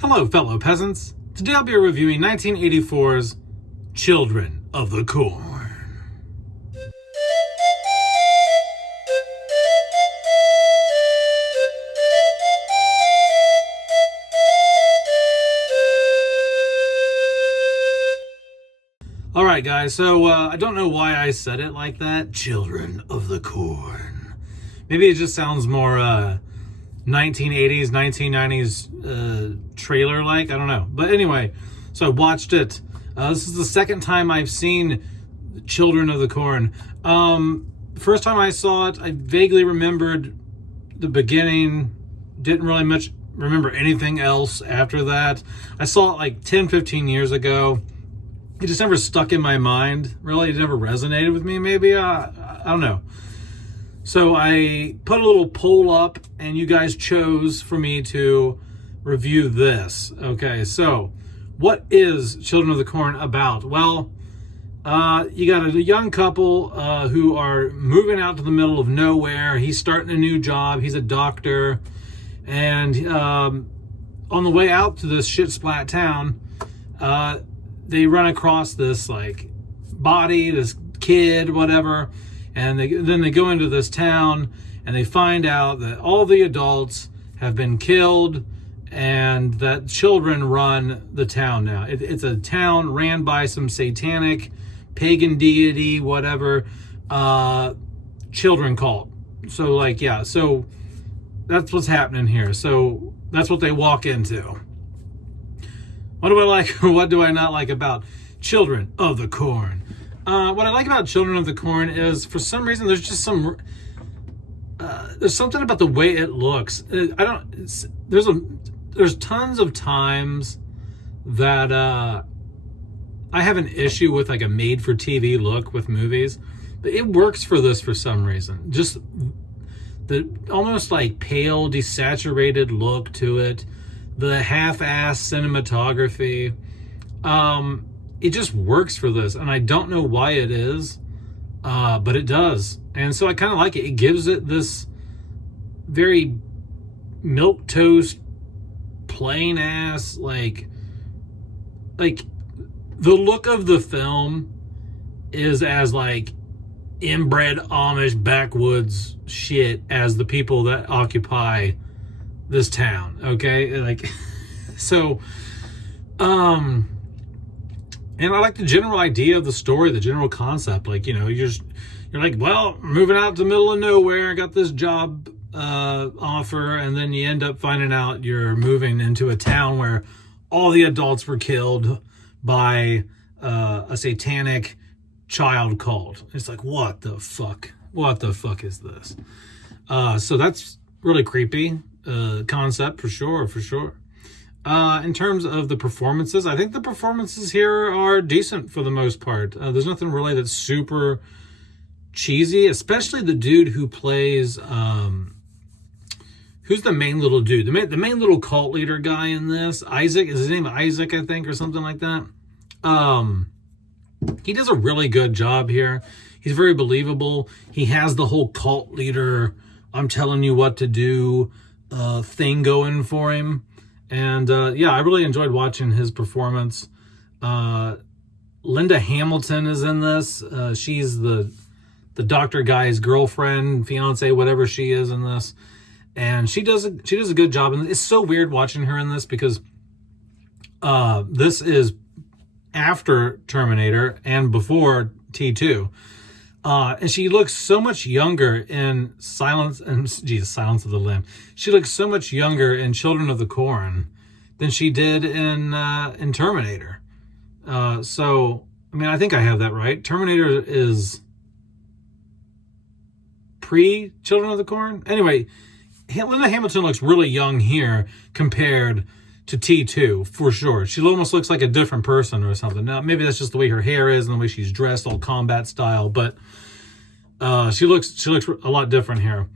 Hello, fellow peasants. Today I'll be reviewing 1984's Children of the Corn. Alright guys, so I don't know why I said it like that. Children of the Corn. Maybe it just sounds more 1980s, 1990s trailer-like. I don't know. But anyway, so I watched it. This is the second time I've seen Children of the Corn. First time I saw it, I vaguely remembered the beginning. Didn't really much remember anything else after that. I saw it like 10, 15 years ago. It just never stuck in my mind. Really, it never resonated with me, maybe. I don't know. So I put a little poll up, and you guys chose for me to review this. Okay, so what is Children of the Corn about? Well, you got a young couple who are moving out to the middle of nowhere. He's starting a new job. He's a doctor. And on the way out to this shit splat town, they run across this like body, this kid, whatever, and then they go into this town and they find out that all the adults have been killed and that children run the town now. It's a town ran by some satanic pagan deity, whatever, children cult. So like, yeah, so that's what's happening here. So that's what they walk into. What do I like? What do I not like about Children of the Corn? What I like about Children of the Corn is, for some reason, there's just some there's something about the way it looks. There's tons of times that I have an issue with like a made-for-TV look with movies, but it works for this for some reason. Just the almost like pale, desaturated look to it. The half-ass cinematography, it just works for this, and I don't know why it is, but it does, and so I kind of like it. It gives it this very milquetoast, plain-ass, like the look of the film is as like inbred Amish backwoods shit as the people that occupy this town, okay? Like, so, and I like the general idea of the story, the general concept. Like, you know, you're like, well, moving out to the middle of nowhere, got this job offer, and then you end up finding out you're moving into a town where all the adults were killed by a satanic child cult. It's like, what the fuck? What the fuck is this? So that's really creepy. Concept for sure. In terms of the performances, I think the performances here are decent for the most part. There's nothing really that's super cheesy, especially the dude who plays who's the main little dude, the main little cult leader guy in this. Isaac, is his name Isaac, I think, or something like that. He does a really good job here. He's very believable. He has the whole cult leader, I'm telling you what to do thing going for him. And yeah, I really enjoyed watching his performance. Linda Hamilton is in this. She's the doctor guy's girlfriend, fiance, whatever she is in this. And she does a good job. And it's so weird watching her in this because this is after Terminator and before T2. And she looks so much younger in Silence of the Lamb. She looks so much younger in Children of the Corn than she did in Terminator. So, I mean, I think I have that right. Terminator is pre-Children of the Corn? Anyway, Linda Hamilton looks really young here compared to T2, for sure. She almost looks like a different person or something. Now, maybe that's just the way her hair is and the way she's dressed, all combat style, but she looks a lot different here.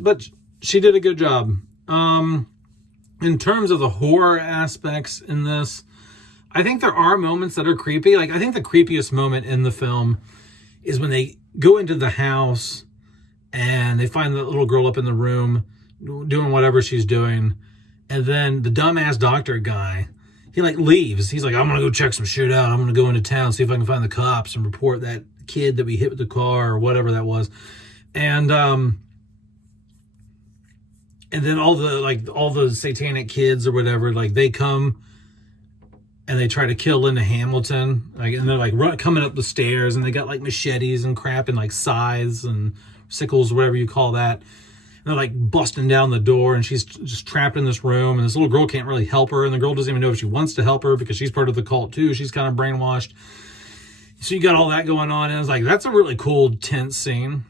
But she did a good job. In terms of the horror aspects in this, I think there are moments that are creepy. Like, I think the creepiest moment in the film is when they go into the house and they find the little girl up in the room doing whatever she's doing. And then the dumbass doctor guy, he like leaves. He's like, I'm gonna go check some shit out. I'm gonna go into town, see if I can find the cops and report that kid that we hit with the car or whatever that was. And then all the satanic kids or whatever, like they come and they try to kill Linda Hamilton, like, and they're like coming up the stairs, and they got like machetes and crap and like scythes and sickles, whatever you call that. And they're like busting down the door, and she's just trapped in this room, and this little girl can't really help her, and the girl doesn't even know if she wants to help her because she's part of the cult too. She's kind of brainwashed. So you got all that going on, and I was like, that's a really cool, tense scene.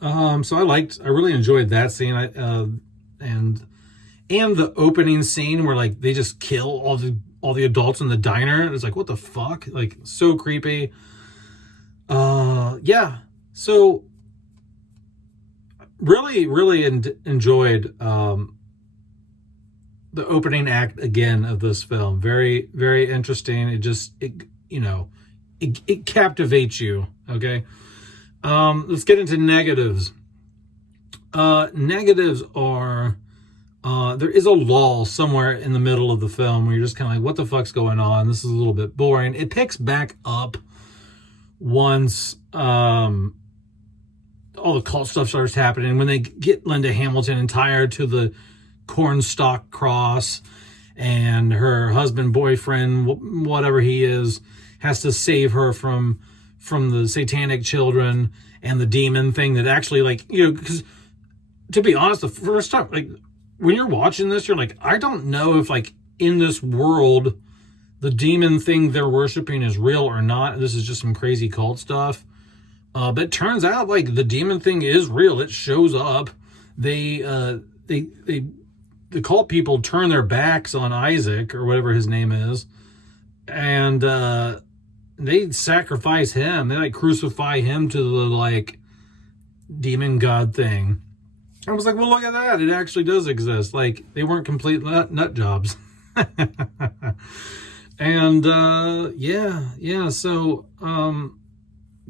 So I really enjoyed that scene. And the opening scene where like they just kill all the adults in the diner. It's like, what the fuck? Like, so creepy. Yeah. So really enjoyed the opening act again of this film. Very, very interesting. It captivates you. Okay. Let's get into negatives. Negatives are, there is a lull somewhere in the middle of the film where you're just kind of like, what the fuck's going on? This is a little bit boring. It picks back up once all the cult stuff starts happening, when they get Linda Hamilton and tie her to the cornstalk cross, and her husband, boyfriend, whatever he is, has to save her from the satanic children and the demon thing that actually, like, because to be honest, the first time, like, when you're watching this, you're like, I don't know if, like, in this world, the demon thing they're worshiping is real or not. This is just some crazy cult stuff. But it turns out, like, the demon thing is real. It shows up. The cult people turn their backs on Isaac, or whatever his name is, and they sacrifice him. They, like, crucify him to the, like, demon god thing. I was like, well, look at that. It actually does exist. Like, they weren't complete nut jobs. And, yeah. So,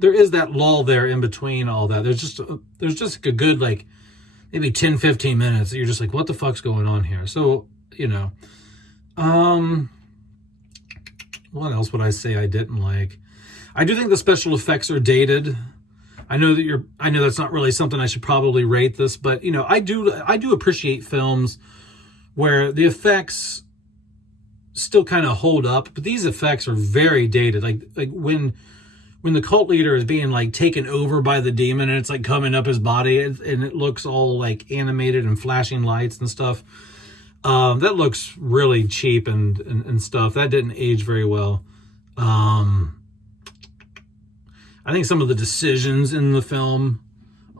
there is that lull there in between all that. There's just a good, like, maybe 10, 15 minutes that you're just like, what the fuck's going on here? So, what else would I say I didn't like? I do think the special effects are dated. I know that's not really something I should probably rate this, but I do appreciate films where the effects still kind of hold up, but these effects are very dated. Like when the cult leader is being, like, taken over by the demon, and it's like coming up his body, and it looks all like animated and flashing lights and stuff. That looks really cheap and stuff. That didn't age very well. I think some of the decisions in the film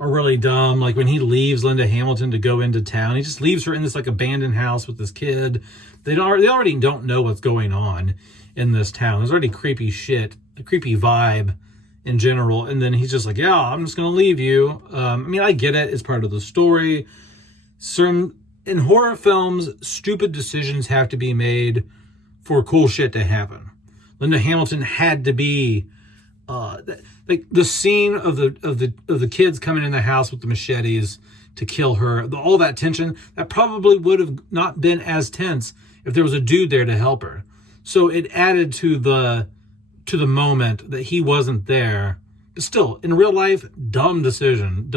are really dumb. Like when he leaves Linda Hamilton to go into town, he just leaves her in this, like, abandoned house with this kid. They already don't know what's going on in this town. There's already creepy shit, a creepy vibe in general. And then he's just like, yeah, I'm just going to leave you. I get it. It's part of the story. In horror films, stupid decisions have to be made for cool shit to happen. Linda Hamilton had to be, like the scene of the kids coming in the house with the machetes to kill her, all that tension, that probably would have not been as tense if there was a dude there to help her. So it added to the moment that he wasn't there. But still, in real life, dumb decision.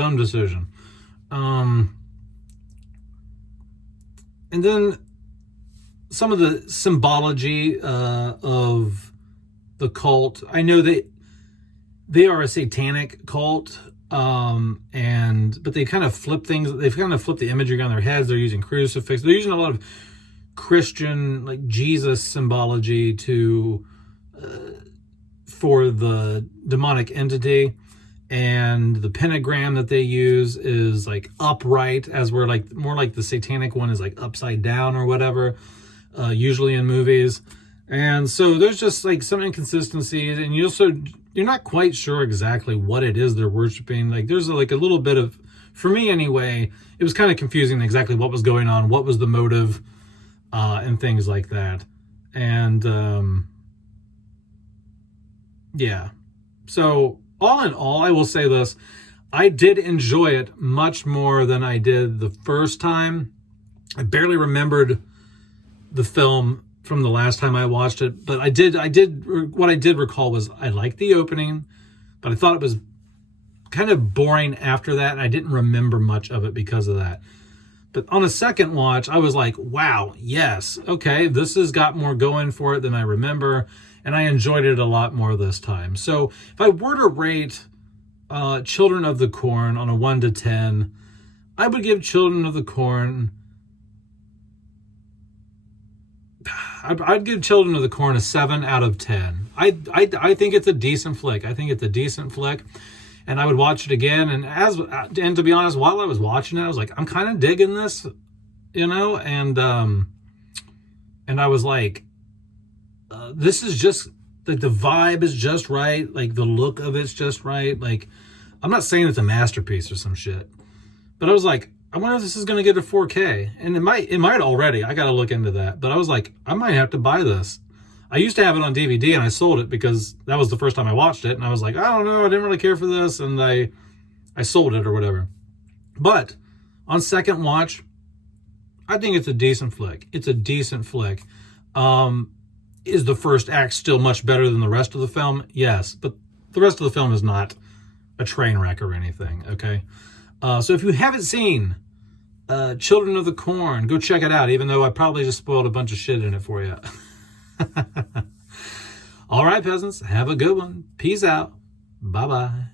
And then some of the symbology of the cult. I know that they are a satanic cult, but they kind of flip things. They've kind of flipped the imagery on their heads. They're using crucifix. They're using a lot of Christian, like, Jesus symbology for the demonic entity. And the pentagram that they use is, like, upright, as we're, like, more like the satanic one is, like, upside down or whatever, usually in movies. And so there's just, like, some inconsistencies, and you're not quite sure exactly what it is they're worshiping. Like, there's like a little bit of, for me anyway, it was kind of confusing exactly what was going on, what was the motive, and things like that. And yeah. So all in all, I will say this: I did enjoy it much more than I did the first time. I barely remembered the film from the last time I watched it, but what I did recall was I liked the opening, but I thought it was kind of boring after that, and I didn't remember much of it because of that. But on a second watch, I was like, wow, yes, okay, this has got more going for it than I remember, and I enjoyed it a lot more this time. So if I were to rate Children of the Corn on a 1 to 10, I would give Children of the Corn... I'd give Children of the Corn a 7 out of 10. I think it's a decent flick. And I would watch it again. And to be honest, while I was watching it, I was like, I'm kind of digging this, and I was like, this is just like the vibe is just right. Like the look of it's just right. Like, I'm not saying it's a masterpiece or some shit, but I was like, I wonder if this is going to get a 4K, and it might already. I got to look into that, but I was like, I might have to buy this. I used to have it on DVD, and I sold it because that was the first time I watched it, and I was like, I don't know, I didn't really care for this, and I sold it or whatever. But on second watch, I think it's a decent flick. Is the first act still much better than the rest of the film? Yes, but the rest of the film is not a train wreck or anything, okay? So if you haven't seen Children of the Corn, go check it out, even though I probably just spoiled a bunch of shit in it for you. All right, peasants, have a good one. Peace out. Bye-bye.